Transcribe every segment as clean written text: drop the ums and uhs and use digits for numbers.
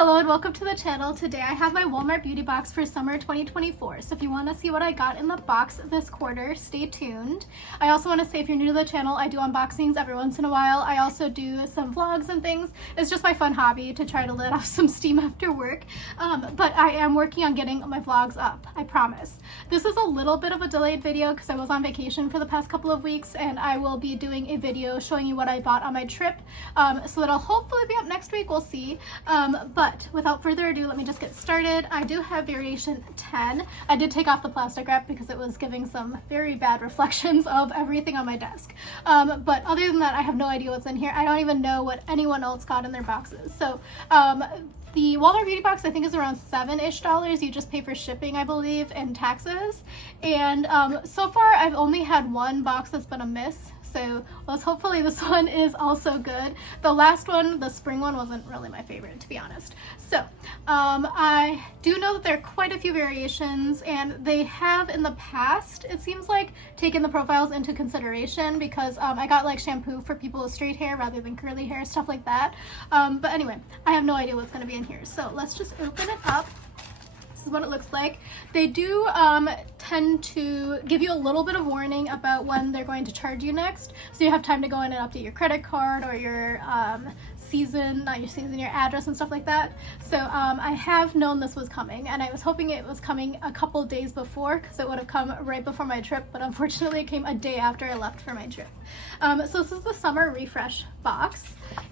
Hello and welcome to the channel. Today I have my Walmart beauty box for summer 2024. So if you want to see what I got in the box this quarter, stay tuned. I also want to say if you're new to the channel, I do unboxings every once in a while. I also do some vlogs and things. It's just my fun hobby to try to let off some steam after work. But I am working on getting my vlogs up, I promise. This is a little bit of a delayed video because I was on vacation for the past couple of weeks, and I will be doing a video showing you what I bought on my trip. So that'll hopefully be up next week, we'll see. But without further ado, let me just get started. I do have variation 10. I did take off the plastic wrap because it was giving some very bad reflections of everything on my desk. But other than that, I have no idea what's in here. I don't even know what anyone else got in their boxes. So the Walmart beauty box I think is around $7-ish. You just pay for shipping, I believe, and taxes. And so far I've only had one box that's been a miss. So hopefully this one is also good. The last one, the spring one, wasn't really my favorite, to be honest. So I do know that there are quite a few variations, and they have in the past, it seems like, taken the profiles into consideration because I got like shampoo for people with straight hair rather than curly hair, stuff like that. But anyway, I have no idea what's going to be in here. So let's just open it up. This is what it looks like. They do tend to give you a little bit of warning about when they're going to charge you next, so you have time to go in and update your credit card or your your address and stuff like that. So I have known this was coming, and I was hoping it was coming a couple days before because it would have come right before my trip, but unfortunately it came a day after I left for my trip. So this is the summer refresh box,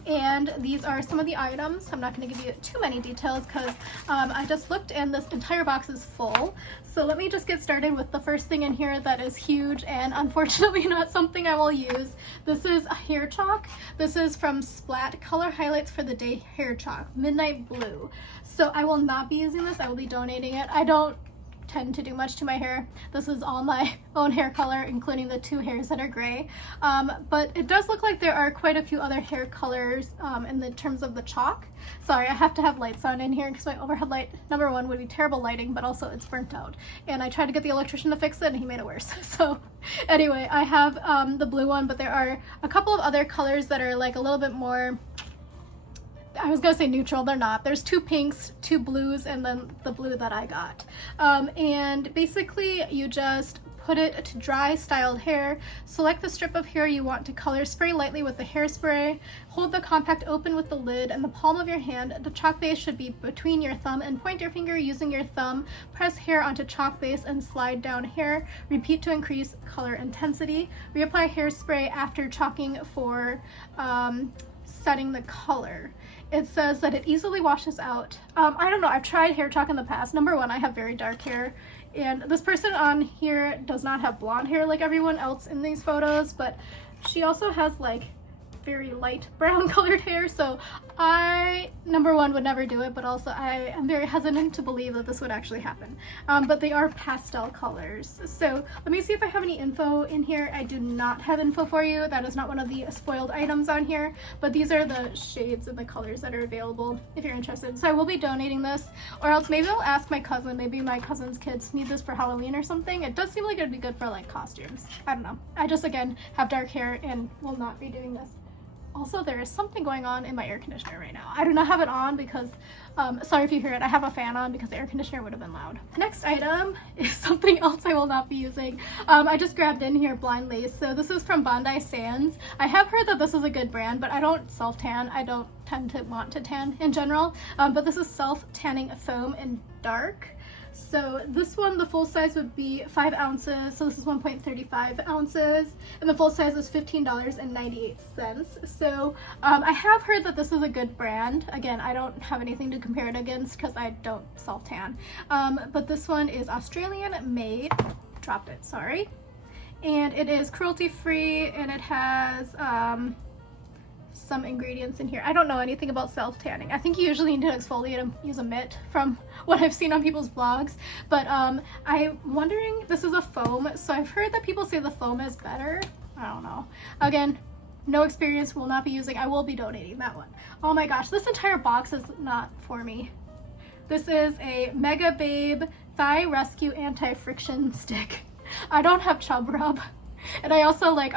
and these are some of the items. I'm not going to give you too many details because I just looked and this entire box is full. So let me just get started with the first thing in here that is huge and unfortunately not something I will use. This is a hair chalk. This is from Splat Color Highlights for the Day Hair Chalk, Midnight Blue. So I will not be using this. I will be donating it. I don't tend to do much to my hair. This is all my own hair color, including the two hairs that are gray. But it does look like there are quite a few other hair colors in the terms of the chalk. Sorry, I have to have lights on in here because my overhead light, number one, would be terrible lighting, but also it's burnt out. And I tried to get the electrician to fix it and he made it worse. So anyway, I have the blue one, but there are a couple of other colors that are like a little bit more, I was gonna say neutral, they're not. There's two pinks, two blues, and then the blue that I got. And basically you just put it to dry styled hair, select the strip of hair you want to color, spray lightly with the hairspray, hold the compact open with the lid and the palm of your hand. The chalk base should be between your thumb and pointer finger. Using your thumb, press hair onto chalk base and slide down hair. Repeat to increase color intensity. Reapply hairspray after chalking for setting the color. It says that it easily washes out. I don't know, I've tried hair chalk in the past. Number one, I have very dark hair, and this person on here does not have blonde hair like everyone else in these photos, but she also has like very light brown colored hair, so I, number one, would never do it, but also I am very hesitant to believe that this would actually happen. But they are pastel colors. So let me see if I have any info in here. I do not have info for you. That is not one of the spoiled items on here, but these are the shades and the colors that are available if you're interested. So I will be donating this, or else maybe I'll ask my cousin. Maybe my cousin's kids need this for Halloween or something. It does seem like it'd be good for like costumes. I don't know. I just, again, have dark hair and will not be doing this. Also, there is something going on in my air conditioner right now. I do not have it on because, sorry if you hear it, I have a fan on because the air conditioner would have been loud. Next item is something else I will not be using. I just grabbed in here Blind Lace. So this is from Bondi Sands. I have heard that this is a good brand, but I don't self-tan. I don't tend to want to tan in general. But this is self-tanning foam in dark. So this one, the full size would be 5 ounces, so this is 1.35 ounces, and the full size is $15.98. So I have heard that this is a good brand. Again, I don't have anything to compare it against because I don't self-tan. But this one is Australian made, dropped it, sorry. And it is cruelty-free, and it has some ingredients in here. I don't know anything about self-tanning. I think you usually need to exfoliate and use a mitt from what I've seen on people's blogs, but I'm wondering, this is a foam, so I've heard that people say the foam is better. I don't know. Again, no experience, will not be using. I will be donating that one. Oh my gosh, this entire box is not for me. This is a Mega Babe Thigh Rescue Anti-Friction Stick. I don't have chub rub, and I also like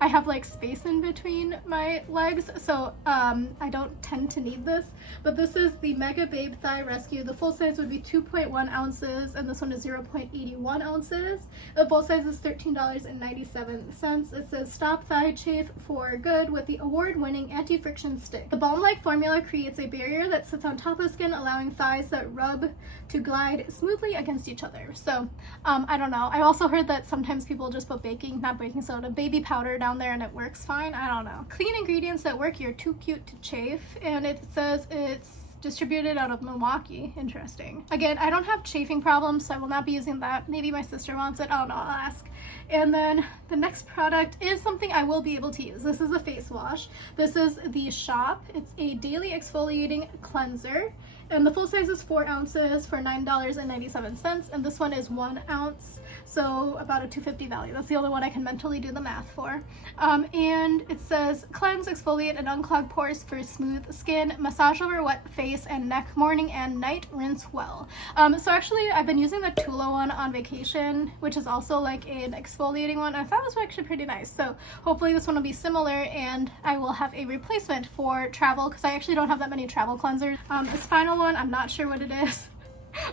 I have like space in between my legs, so I don't tend to need this. But this is the Mega Babe Thigh Rescue. The full size would be 2.1 ounces, and this one is 0.81 ounces. The full size is $13.97. It says stop thigh chafe for good with the award-winning anti-friction stick. The balm-like formula creates a barrier that sits on top of skin, allowing thighs that rub to glide smoothly against each other. So I don't know. I also heard that sometimes people just put not baking soda, baby powder down there and it works fine. I don't know. Clean ingredients that work. You're too cute to chafe. And it says it's distributed out of Milwaukee. Interesting. Again, I don't have chafing problems, so I will not be using that. Maybe my sister wants it. I don't know. I'll ask. And then the next product is something I will be able to use. This is a face wash. This is the Shop. It's a daily exfoliating cleanser. And the full size is 4 ounces for $9.97. And this one is 1 ounce. So about a $2.50 value. That's the only one I can mentally do the math for. And it says cleanse, exfoliate, and unclog pores for smooth skin. Massage over wet face and neck morning and night. Rinse well. So actually I've been using the Tula one on vacation, which is also like an exfoliating one. I thought it was actually pretty nice. So hopefully this one will be similar and I will have a replacement for travel because I actually don't have that many travel cleansers. This final one, I'm not sure what it is.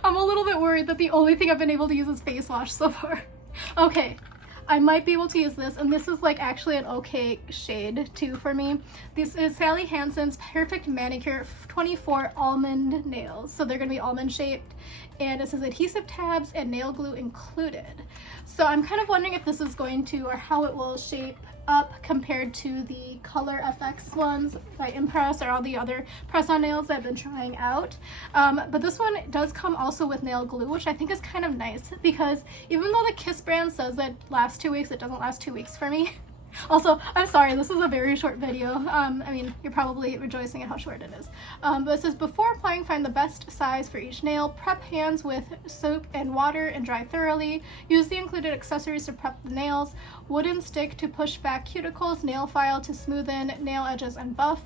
I'm a little bit worried that the only thing I've been able to use is face wash so far. Okay, I might be able to use this, and this is like actually an okay shade too for me. This is Sally Hansen's Perfect Manicure 24 Almond Nails. So they're gonna be almond shaped, and it says adhesive tabs and nail glue included. So I'm kind of wondering if this is going to, or how it will shape up compared to the Color FX ones by Impress or all the other press-on nails that I've been trying out. But this one does come also with nail glue, which I think is kind of nice because even though the Kiss brand says that lasts 2 weeks, it doesn't last 2 weeks for me. Also, I'm sorry, this is a very short video. I mean, you're probably rejoicing at how short it is. But it says, before applying, find the best size for each nail. Prep hands with soap and water and dry thoroughly. Use the included accessories to prep the nails. Wooden stick to push back cuticles. Nail file to smoothen nail edges and buff.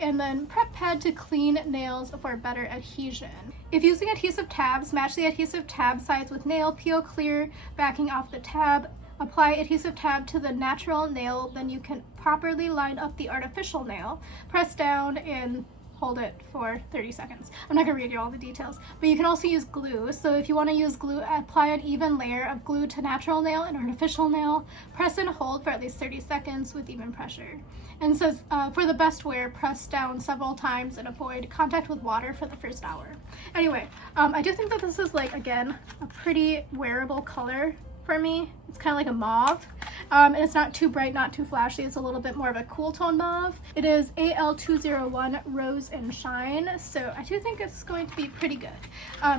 And then prep pad to clean nails for better adhesion. If using adhesive tabs, match the adhesive tab size with nail. Peel clear backing off the tab. Apply adhesive tab to the natural nail, then you can properly line up the artificial nail. Press down and hold it for 30 seconds. I'm not gonna read you all the details, but you can also use glue. So if you wanna use glue, apply an even layer of glue to natural nail and artificial nail. Press and hold for at least 30 seconds with even pressure. And it says, for the best wear, press down several times and avoid contact with water for the first hour. Anyway, I do think that this is like, again, a pretty wearable color for me. It's kind of like a mauve, and it's not too bright, not too flashy. It's a little bit more of a cool tone mauve. It is AL201 Rose and Shine, so I do think it's going to be pretty good.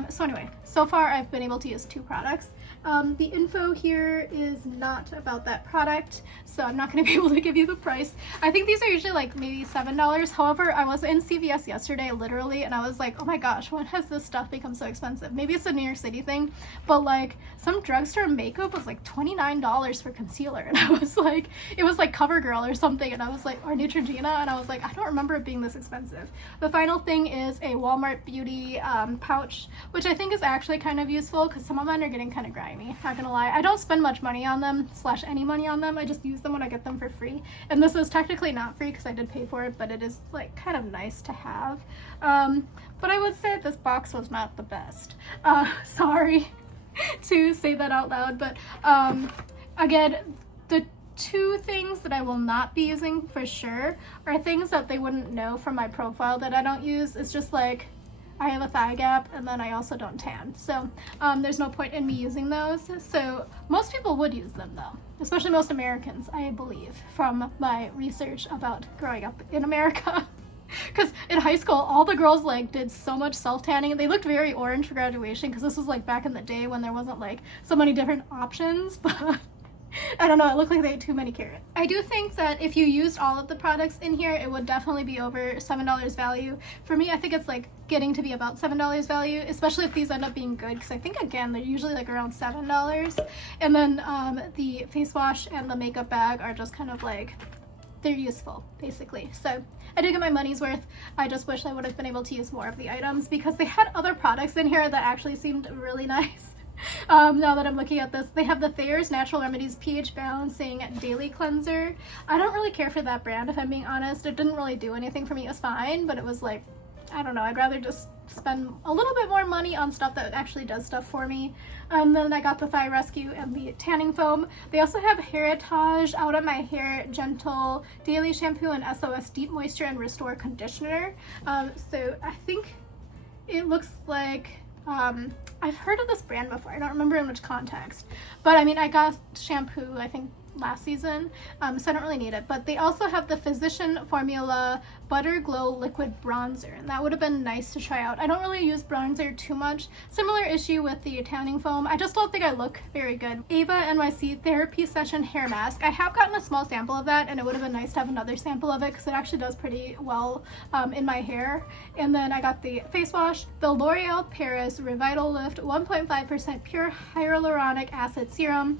So anyway, so far I've been able to use 2 products. The info here is not about that product, so I'm not going to be able to give you the price. I think these are usually like maybe $7. However, I was in CVS yesterday literally, and I was like, oh my gosh, when has this stuff become so expensive? Maybe it's a New York City thing, but like some drugstore makeup was like $29 for concealer, and I was like, it was like CoverGirl or something, and I was like, or Neutrogena, and I was like, I don't remember it being this expensive. The final thing is a Walmart Beauty pouch, which I think is actually kind of useful because some of mine are getting kind of grimy, not gonna lie. I don't spend much money on them, / any money on them. I just use them when I get them for free, and this is technically not free because I did pay for it, but it is like kind of nice to have. But I would say this box was not the best. Sorry to say that out loud, but again, the 2 things that I will not be using for sure are things that they wouldn't know from my profile that I don't use. It's just like I have a thigh gap, and then I also don't tan, so there's no point in me using those. So most people would use them though, especially most Americans, I believe, from my research about growing up in America. Because in high school, all the girls like did so much self-tanning, and they looked very orange for graduation because this was like back in the day when there wasn't like so many different options, but I don't know, it looked like they ate too many carrots. I do think that if you used all of the products in here, it would definitely be over $7 value. For me, I think it's like getting to be about $7 value, especially if these end up being good, because I think, again, they're usually like around $7. And then the face wash and the makeup bag are just kind of like, they're useful, basically. So I did get my money's worth. I just wish I would have been able to use more of the items because they had other products in here that actually seemed really nice. Now that I'm looking at this, they have the Thayer's Natural Remedies pH Balancing Daily Cleanser. I don't really care for that brand, if I'm being honest. It didn't really do anything for me. It was fine, but it was like, I don't know, I'd rather just spend a little bit more money on stuff that actually does stuff for me. And then I got the Thigh Rescue and the tanning foam. They also have Heritage Out of My Hair Gentle Daily Shampoo and SOS Deep Moisture and Restore Conditioner. So I think it looks like, I've heard of this brand before. I don't remember in which context, but I mean, I got shampoo, I think last season, so I don't really need it. But they also have the Physician Formula Butter Glow Liquid Bronzer, and that would have been nice to try out. I don't really use bronzer too much. Similar issue with the tanning foam. I just don't think I look very good. Ava NYC Therapy Session Hair Mask. I have gotten a small sample of that, and it would have been nice to have another sample of it because it actually does pretty well in my hair. And then I got the face wash, the L'Oreal Paris Revital Lift 1.5% pure hyaluronic acid serum.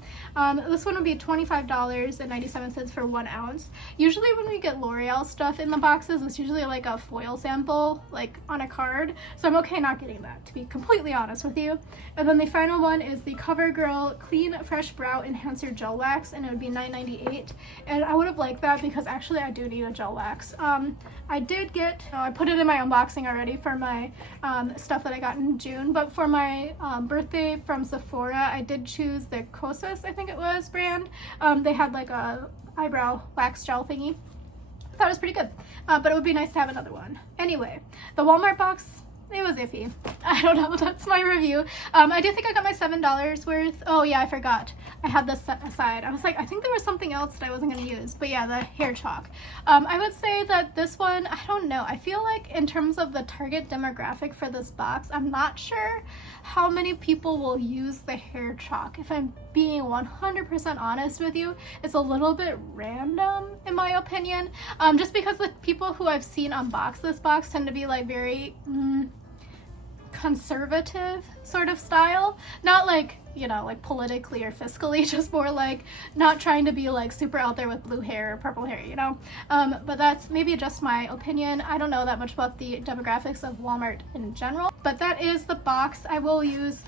This one would be $25.97 for 1 ounce. Usually when we get L'Oreal stuff in the boxes, it's usually like a foil sample, like on a card. So I'm okay not getting that, to be completely honest with you. And then the final one is the CoverGirl Clean Fresh Brow Enhancer Gel Wax, and it would be $9.98. And I would have liked that because actually I do need a gel wax. I did get, I put it in my unboxing already for my stuff that I got in June, but for my birthday from Sephora, I did choose the Kosas, I think it was, brand. They had like a eyebrow wax gel thingy. Thought it was pretty good, but it would be nice to have another one. Anyway, the Walmart box, it was iffy. I don't know, that's my review. I do think I got my $7 worth. Oh yeah, I forgot. I had this set aside. I was like, I think there was something else that I wasn't going to use, but yeah, the hair chalk. I would say that this one, I don't know. I feel like in terms of the target demographic for this box, I'm not sure how many people will use the hair chalk. If I'm being 100% honest with you, it's a little bit random in my opinion, just because the people who I've seen unbox this box tend to be like very conservative sort of style, not like, you know, like politically or fiscally, just more like not trying to be like super out there with blue hair or purple hair, you know. But that's maybe just my opinion. I don't know that much about the demographics of Walmart in general, but that is the box. I will use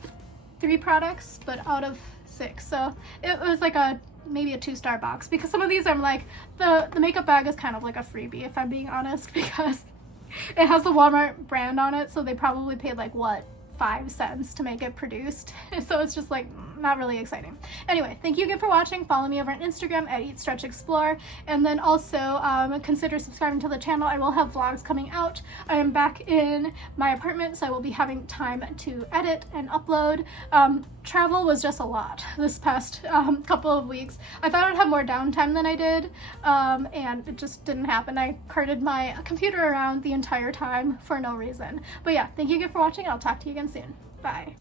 3 products, but out of 6, so it was like a maybe a 2-star box, because some of these I'm like, the makeup bag is kind of like a freebie, if I'm being honest, because it has the Walmart brand on it, so they probably paid like, what, 5 cents to make it produced. So it's just like not really exciting. Anyway, thank you again for watching. Follow me over on Instagram at Eat Stretch Explore, and then also consider subscribing to the channel. I will have vlogs coming out. I am back in my apartment, so I will be having time to edit and upload. Travel was just a lot this past couple of weeks. I thought I'd have more downtime than I did, and it just didn't happen. I carted my computer around the entire time for no reason. But yeah, thank you again for watching. I'll talk to you again soon. Bye.